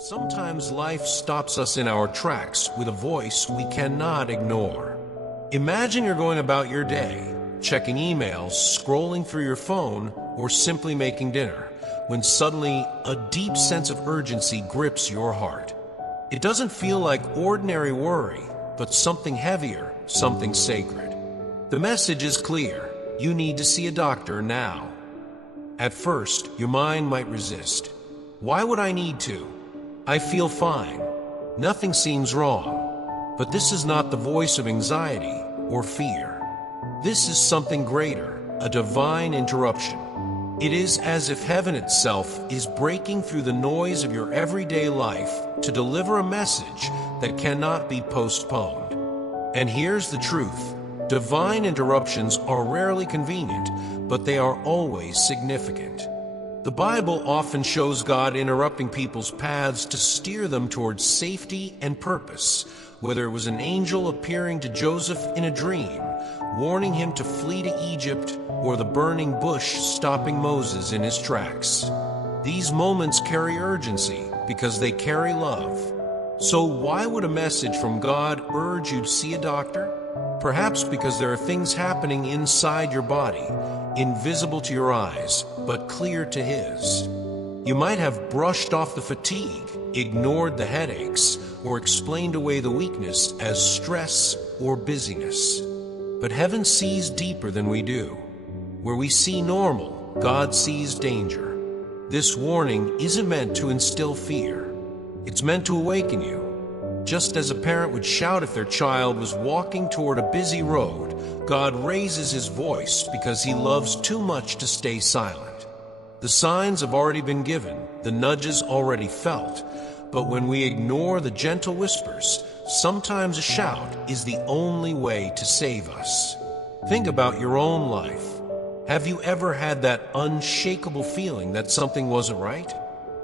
Sometimes life stops us in our tracks with a voice we cannot ignore. Imagine you're going about your day, checking emails, scrolling through your phone, or simply making dinner, when suddenly a deep sense of urgency grips your heart. It doesn't feel like ordinary worry, but something heavier, something sacred. The message is clear. You need to see a doctor now. At first, your mind might resist. Why would I need to? I feel fine. Nothing seems wrong. But this is not the voice of anxiety or fear. This is something greater, a divine interruption. It is as if heaven itself is breaking through the noise of your everyday life to deliver a message that cannot be postponed. And here's the truth. Divine interruptions are rarely convenient, but they are always significant. The Bible often shows God interrupting people's paths to steer them towards safety and purpose, whether it was an angel appearing to Joseph in a dream, warning him to flee to Egypt, or the burning bush stopping Moses in his tracks. These moments carry urgency because they carry love. So why would a message from God urge you to see a doctor? Perhaps because there are things happening inside your body, invisible to your eyes, but clear to His. You might have brushed off the fatigue, ignored the headaches, or explained away the weakness as stress or busyness. But heaven sees deeper than we do. Where we see normal, God sees danger. This warning isn't meant to instill fear. It's meant to awaken you. Just as a parent would shout if their child was walking toward a busy road, God raises His voice because He loves too much to stay silent. The signs have already been given, the nudges already felt, but when we ignore the gentle whispers, sometimes a shout is the only way to save us. Think about your own life. Have you ever had that unshakable feeling that something wasn't right?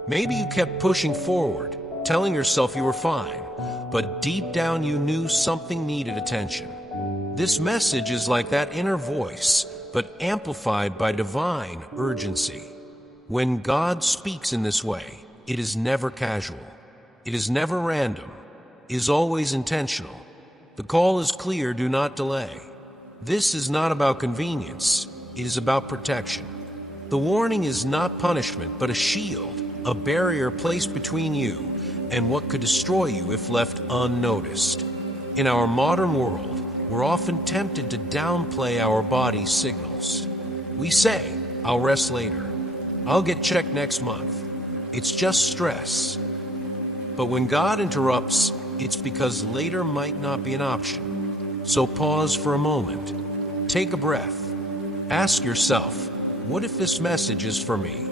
Maybe you kept pushing forward, telling yourself you were fine, but deep down you knew something needed attention. This message is like that inner voice, but amplified by divine urgency. When God speaks in this way, it is never casual. It is never random. It is always intentional. The call is clear, do not delay. This is not about convenience. It is about protection. The warning is not punishment, but a shield, a barrier placed between you and what could destroy you if left unnoticed. In our modern world, we're often tempted to downplay our body's signals. We say, I'll rest later. I'll get checked next month. It's just stress. But when God interrupts, it's because later might not be an option. So pause for a moment. Take a breath. Ask yourself, what if this message is for me?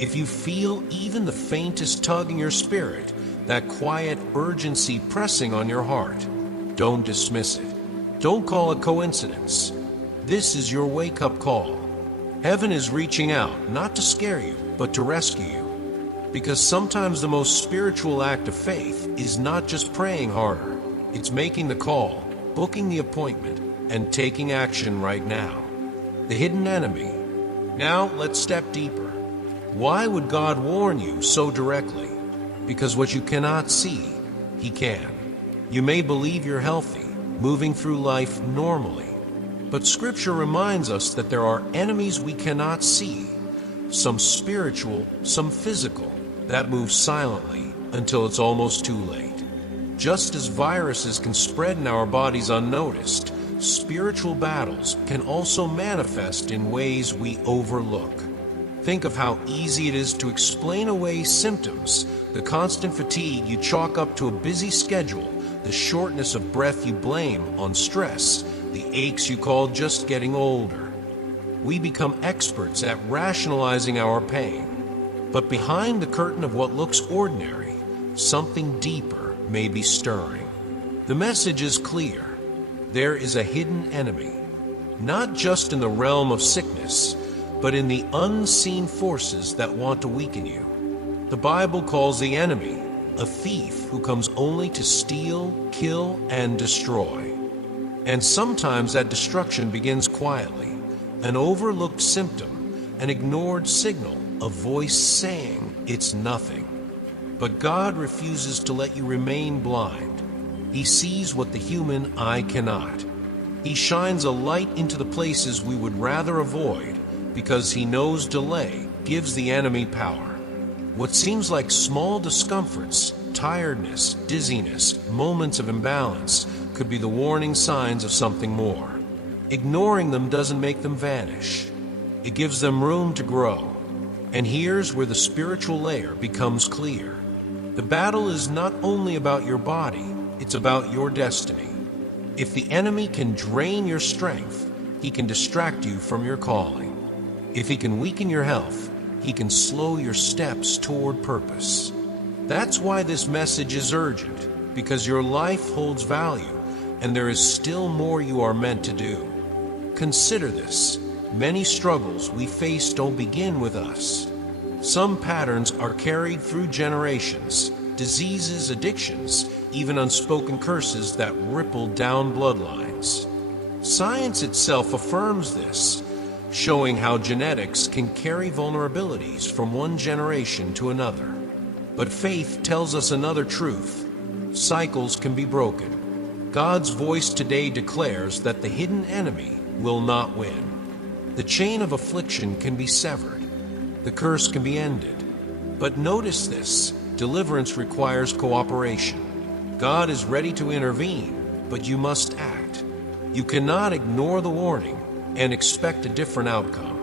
If you feel even the faintest tug in your spirit, that quiet urgency pressing on your heart, don't dismiss it. Don't call it coincidence. This is your wake-up call. Heaven is reaching out, not to scare you, but to rescue you. Because sometimes the most spiritual act of faith is not just praying harder. It's making the call, booking the appointment, and taking action right now. The hidden enemy. Now let's step deeper. Why would God warn you so directly? Because what you cannot see, He can. You may believe you're healthy, moving through life normally. But Scripture reminds us that there are enemies we cannot see, some spiritual, some physical, that move silently until it's almost too late. Just as viruses can spread in our bodies unnoticed, spiritual battles can also manifest in ways we overlook. Think of how easy it is to explain away symptoms, the constant fatigue you chalk up to a busy schedule, the shortness of breath you blame on stress, the aches you call just getting older. We become experts at rationalizing our pain. But behind the curtain of what looks ordinary, something deeper may be stirring. The message is clear. There is a hidden enemy, not just in the realm of sickness, but in the unseen forces that want to weaken you. The Bible calls the enemy a thief who comes only to steal, kill, and destroy. And sometimes that destruction begins quietly, an overlooked symptom, an ignored signal, a voice saying it's nothing. But God refuses to let you remain blind. He sees what the human eye cannot. He shines a light into the places we would rather avoid because he knows delay gives the enemy power. What seems like small discomforts, tiredness, dizziness, moments of imbalance could be the warning signs of something more. Ignoring them doesn't make them vanish. It gives them room to grow. And here's where the spiritual layer becomes clear. The battle is not only about your body, it's about your destiny. If the enemy can drain your strength, he can distract you from your calling. If he can weaken your health, he can slow your steps toward purpose. That's why this message is urgent, because your life holds value, and there is still more you are meant to do. Consider this. Many struggles we face don't begin with us. Some patterns are carried through generations, diseases, addictions, even unspoken curses that ripple down bloodlines. Science itself affirms this, showing how genetics can carry vulnerabilities from one generation to another. But faith tells us another truth. Cycles can be broken. God's voice today declares that the hidden enemy will not win. The chain of affliction can be severed. The curse can be ended. But notice this, deliverance requires cooperation. God is ready to intervene, but you must act. You cannot ignore the warning and expect a different outcome.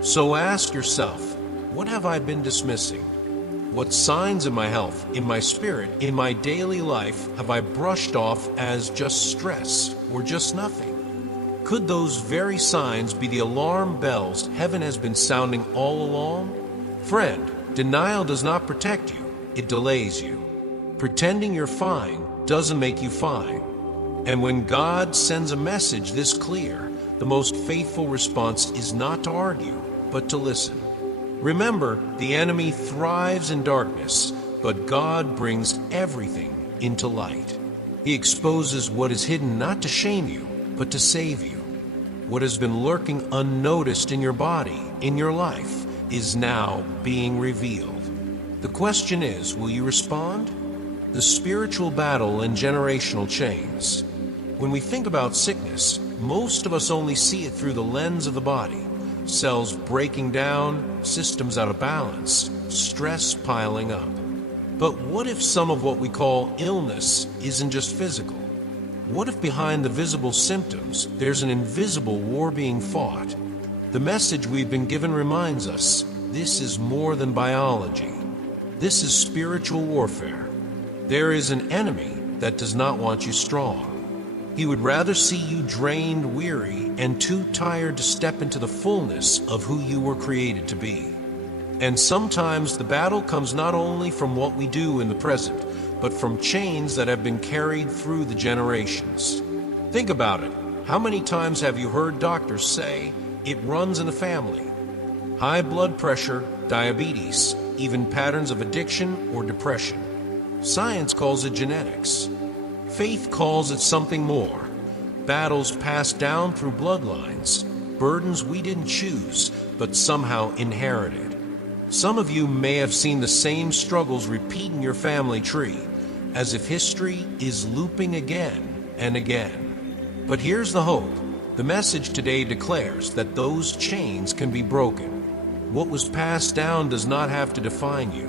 So ask yourself, what have I been dismissing? What signs in my health, in my spirit, in my daily life have I brushed off as just stress or just nothing? Could those very signs be the alarm bells heaven has been sounding all along? Friend, denial does not protect you, it delays you. Pretending you're fine doesn't make you fine. And when God sends a message this clear, the most faithful response is not to argue, but to listen. Remember, the enemy thrives in darkness, but God brings everything into light. He exposes what is hidden not to shame you, but to save you. What has been lurking unnoticed in your body, in your life, is now being revealed. The question is, will you respond? The spiritual battle and generational chains. When we think about sickness, most of us only see it through the lens of the body. Cells breaking down, systems out of balance, stress piling up. But what if some of what we call illness isn't just physical? What if behind the visible symptoms, there's an invisible war being fought? The message we've been given reminds us, this is more than biology. This is spiritual warfare. There is an enemy that does not want you strong. He would rather see you drained, weary, and too tired to step into the fullness of who you were created to be. And sometimes the battle comes not only from what we do in the present, but from chains that have been carried through the generations. Think about it. How many times have you heard doctors say, it runs in the family? High blood pressure, diabetes, even patterns of addiction or depression. Science calls it genetics. Faith calls it something more. Battles passed down through bloodlines, burdens we didn't choose, but somehow inherited. Some of you may have seen the same struggles repeat in your family tree, as if history is looping again and again. But here's the hope. The message today declares that those chains can be broken. What was passed down does not have to define you.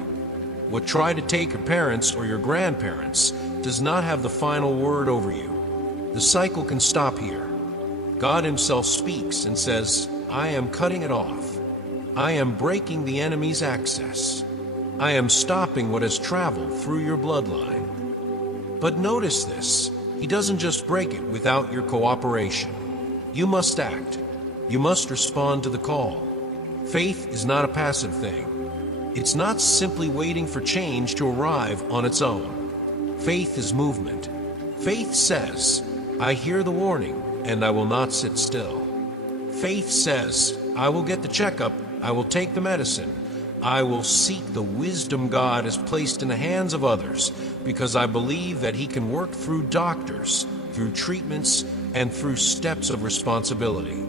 What tried to take your parents or your grandparents does not have the final word over you. The cycle can stop here. God Himself speaks and says, I am cutting it off. I am breaking the enemy's access. I am stopping what has traveled through your bloodline. But notice this, He doesn't just break it without your cooperation. You must act. You must respond to the call. Faith is not a passive thing. It's not simply waiting for change to arrive on its own. Faith is movement. Faith says, I hear the warning, and I will not sit still. Faith says, I will get the checkup, I will take the medicine, I will seek the wisdom God has placed in the hands of others, because I believe that He can work through doctors, through treatments, and through steps of responsibility.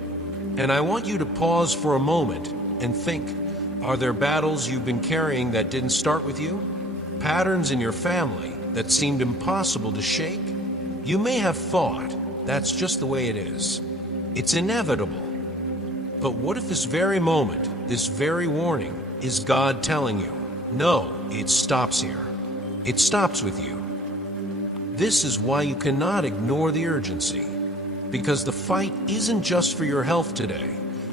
And I want you to pause for a moment and think, are there battles you've been carrying that didn't start with you? Patterns in your family that seemed impossible to shake? You may have thought, that's just the way it is. It's inevitable. But what if this very moment, this very warning, is God telling you, no, it stops here. It stops with you. This is why you cannot ignore the urgency. Because the fight isn't just for your health today.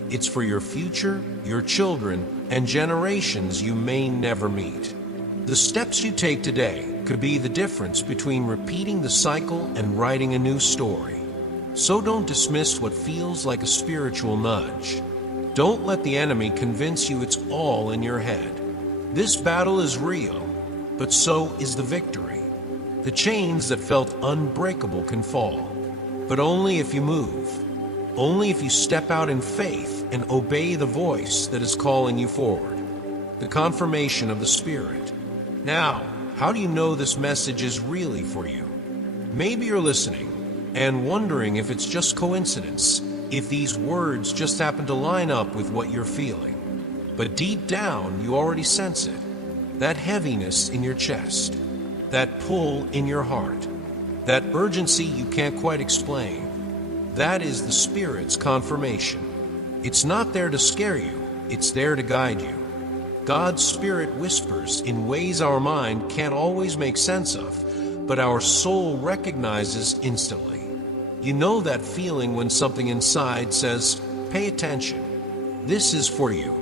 It's for your future, your children, and generations you may never meet. The steps you take today could be the difference between repeating the cycle and writing a new story. So don't dismiss what feels like a spiritual nudge. Don't let the enemy convince you it's all in your head. This battle is real, but so is the victory. The chains that felt unbreakable can fall, but only if you move. Only if you step out in faith and obey the voice that is calling you forward. The confirmation of the Spirit. Now, how do you know this message is really for you? Maybe you're listening and wondering if it's just coincidence, if these words just happen to line up with what you're feeling. But deep down, you already sense it. That heaviness in your chest, that pull in your heart, that urgency you can't quite explain. That is the Spirit's confirmation. It's not there to scare you, it's there to guide you. God's Spirit whispers in ways our mind can't always make sense of, but our soul recognizes instantly. You know that feeling when something inside says, pay attention. This is for you.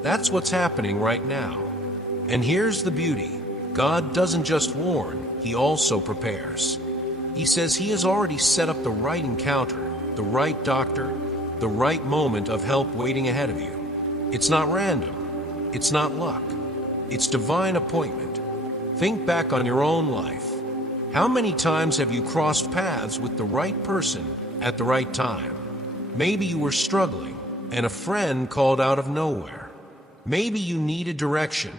That's what's happening right now. And here's the beauty. God doesn't just warn, He also prepares. He says He has already set up the right encounter, the right doctor, the right moment of help waiting ahead of you. It's not random. It's not luck. It's divine appointment. Think back on your own life. How many times have you crossed paths with the right person at the right time? Maybe you were struggling and a friend called out of nowhere. Maybe you needed direction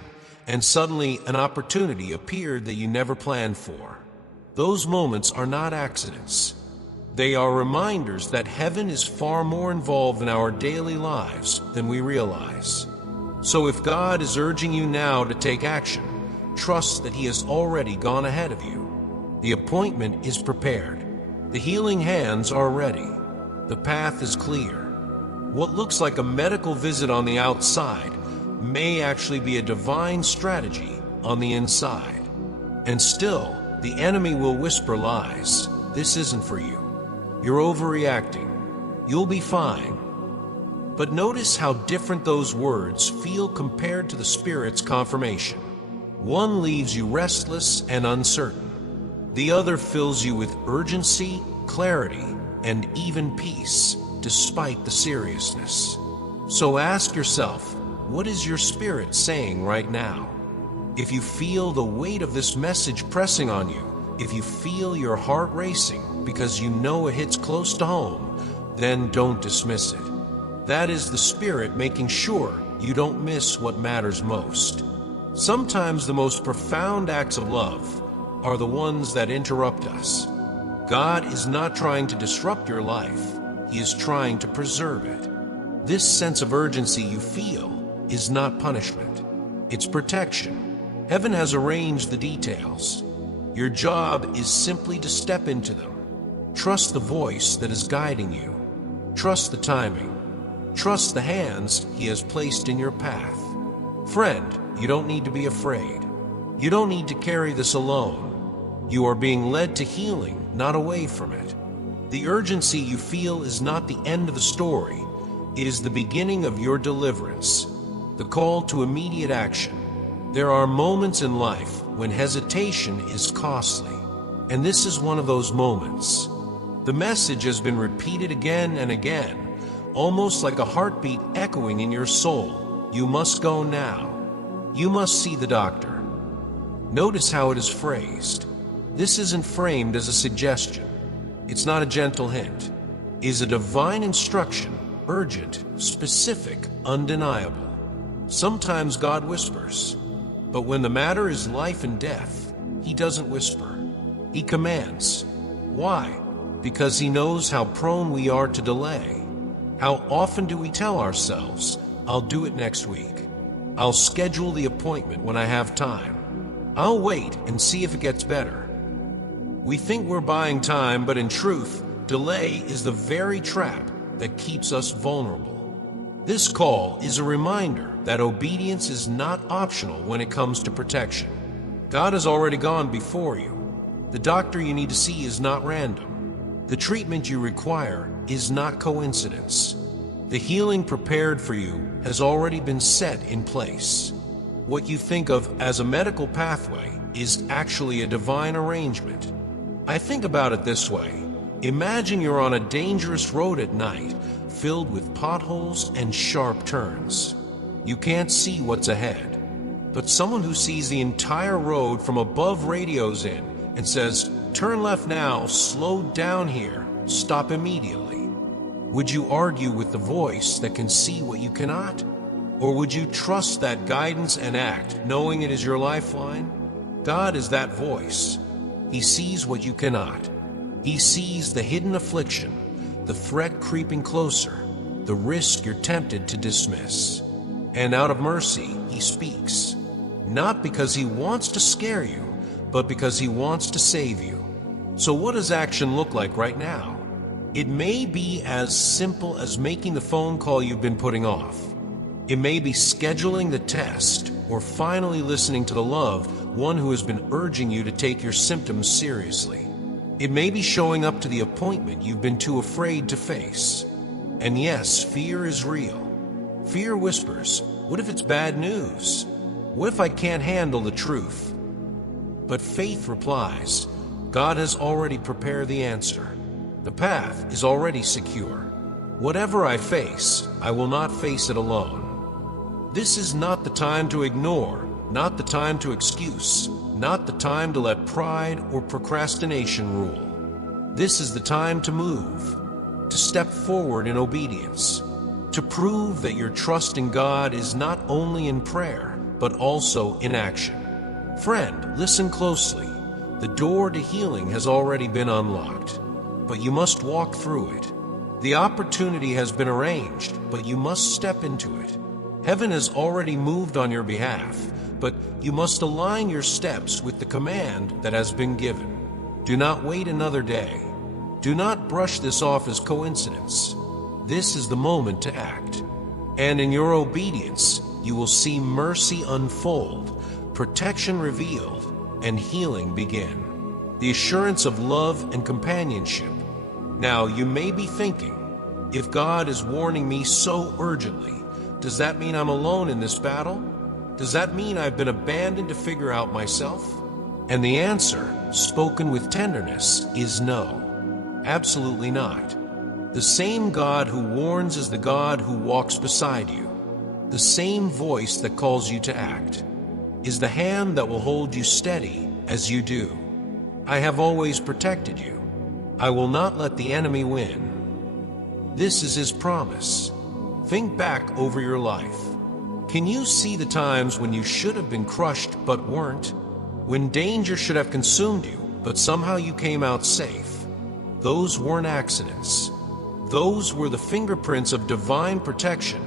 and suddenly an opportunity appeared that you never planned for. Those moments are not accidents. They are reminders that heaven is far more involved in our daily lives than we realize. So if God is urging you now to take action, trust that He has already gone ahead of you. The appointment is prepared. The healing hands are ready. The path is clear. What looks like a medical visit on the outside may actually be a divine strategy on the inside. And still, the enemy will whisper lies. This isn't for you. You're overreacting. You'll be fine. But notice how different those words feel compared to the Spirit's confirmation. One leaves you restless and uncertain. The other fills you with urgency, clarity, and even peace, despite the seriousness. So ask yourself, what is your spirit saying right now? If you feel the weight of this message pressing on you, if you feel your heart racing because you know it hits close to home, then don't dismiss it. That is the Spirit making sure you don't miss what matters most. Sometimes the most profound acts of love are the ones that interrupt us. God is not trying to disrupt your life. He is trying to preserve it. This sense of urgency you feel is not punishment. It's protection. Heaven has arranged the details. Your job is simply to step into them. Trust the voice that is guiding you. Trust the timing. Trust the hands He has placed in your path. Friend, you don't need to be afraid. You don't need to carry this alone. You are being led to healing, not away from it. The urgency you feel is not the end of the story. It is the beginning of your deliverance, the call to immediate action. There are moments in life when hesitation is costly, and this is one of those moments. The message has been repeated again and again, almost like a heartbeat echoing in your soul. You must go now. You must see the doctor. Notice how it is phrased. This isn't framed as a suggestion. It's not a gentle hint. It is a divine instruction, urgent, specific, undeniable. Sometimes God whispers, but when the matter is life and death, He doesn't whisper. He commands. Why? Because He knows how prone we are to delay. How often do we tell ourselves, I'll do it next week. I'll schedule the appointment when I have time. I'll wait and see if it gets better. We think we're buying time, but in truth, delay is the very trap that keeps us vulnerable. This call is a reminder that obedience is not optional when it comes to protection. God has already gone before you. The doctor you need to see is not random. The treatment you require is not coincidence. The healing prepared for you has already been set in place. What you think of as a medical pathway is actually a divine arrangement. I think about it this way. Imagine you're on a dangerous road at night, filled with potholes and sharp turns. You can't see what's ahead, but someone who sees the entire road from above radios in and says, "Turn left now, slow down here, stop immediately." Would you argue with the voice that can see what you cannot? Or would you trust that guidance and act, knowing it is your lifeline? God is that voice. He sees what you cannot. He sees the hidden affliction, the threat creeping closer, the risk you're tempted to dismiss. And out of mercy, He speaks. Not because He wants to scare you, but because He wants to save you. So what does action look like right now? It may be as simple as making the phone call you've been putting off. It may be scheduling the test, or finally listening to the loved one who has been urging you to take your symptoms seriously. It may be showing up to the appointment you've been too afraid to face. And yes, fear is real. Fear whispers, "What if it's bad news? What if I can't handle the truth?" But faith replies, God has already prepared the answer. The path is already secure. Whatever I face, I will not face it alone. This is not the time to ignore, not the time to excuse, not the time to let pride or procrastination rule. This is the time to move, to step forward in obedience, to prove that your trust in God is not only in prayer, but also in action. Friend, listen closely. The door to healing has already been unlocked, but you must walk through it. The opportunity has been arranged, but you must step into it. Heaven has already moved on your behalf, but you must align your steps with the command that has been given. Do not wait another day. Do not brush this off as coincidence. This is the moment to act. And in your obedience, you will see mercy unfold, protection revealed, and healing begin. The assurance of love and companionship. Now, you may be thinking, if God is warning me so urgently, does that mean I'm alone in this battle? Does that mean I've been abandoned to figure out myself? And the answer, spoken with tenderness, is no. Absolutely not. The same God who warns is the God who walks beside you. The same voice that calls you to act is the hand that will hold you steady as you do. I have always protected you. I will not let the enemy win. This is His promise. Think back over your life. Can you see the times when you should have been crushed but weren't? When danger should have consumed you, but somehow you came out safe? Those weren't accidents. Those were the fingerprints of divine protection,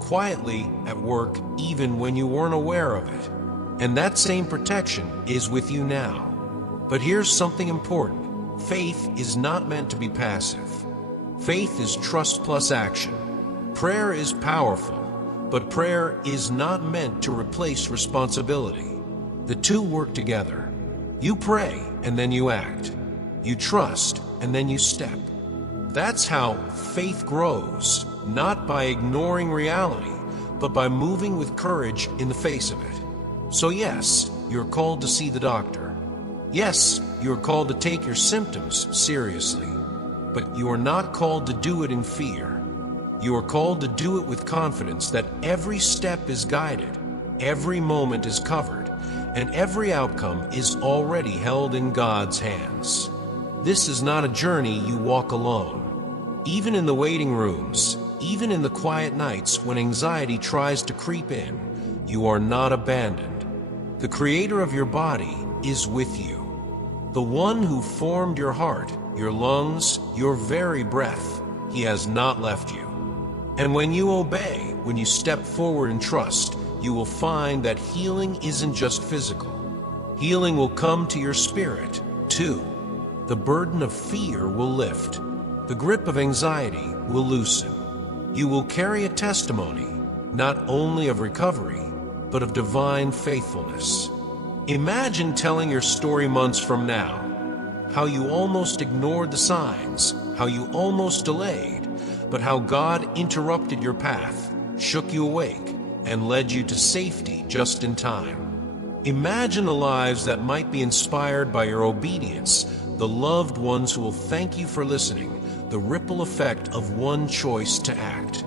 quietly at work even when you weren't aware of it. And that same protection is with you now. But here's something important. Faith is not meant to be passive. Faith is trust plus action. Prayer is powerful, but prayer is not meant to replace responsibility. The two work together. You pray and then you act. You trust and then you step. That's how faith grows, not by ignoring reality, but by moving with courage in the face of it. So yes, you're called to see the doctor. Yes, you're called to take your symptoms seriously, but you are not called to do it in fear. You are called to do it with confidence that every step is guided, every moment is covered, and every outcome is already held in God's hands. This is not a journey you walk alone. Even in the waiting rooms, even in the quiet nights when anxiety tries to creep in, you are not abandoned. The Creator of your body is with you. The one who formed your heart, your lungs, your very breath, He has not left you. And when you obey, when you step forward in trust, you will find that healing isn't just physical. Healing will come to your spirit. 2. The burden of fear will lift. The grip of anxiety will loosen. You will carry a testimony, not only of recovery, but of divine faithfulness. Imagine telling your story months from now, how you almost ignored the signs, how you almost delayed, but how God interrupted your path, shook you awake, and led you to safety just in time. Imagine the lives that might be inspired by your obedience, the loved ones who will thank you for listening, the ripple effect of one choice to act.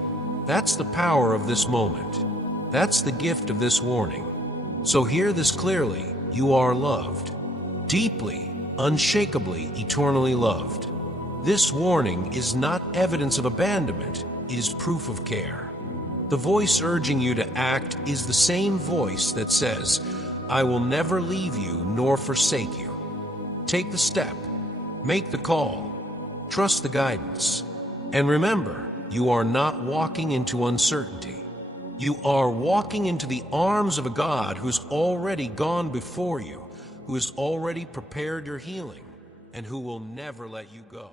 That's the power of this moment. That's the gift of this warning. So hear this clearly: you are loved. Deeply, unshakably, eternally loved. This warning is not evidence of abandonment, it is proof of care. The voice urging you to act is the same voice that says, "I will never leave you nor forsake you." Take the step, make the call, trust the guidance, and remember, you are not walking into uncertainty. You are walking into the arms of a God who's already gone before you, who has already prepared your healing, and who will never let you go.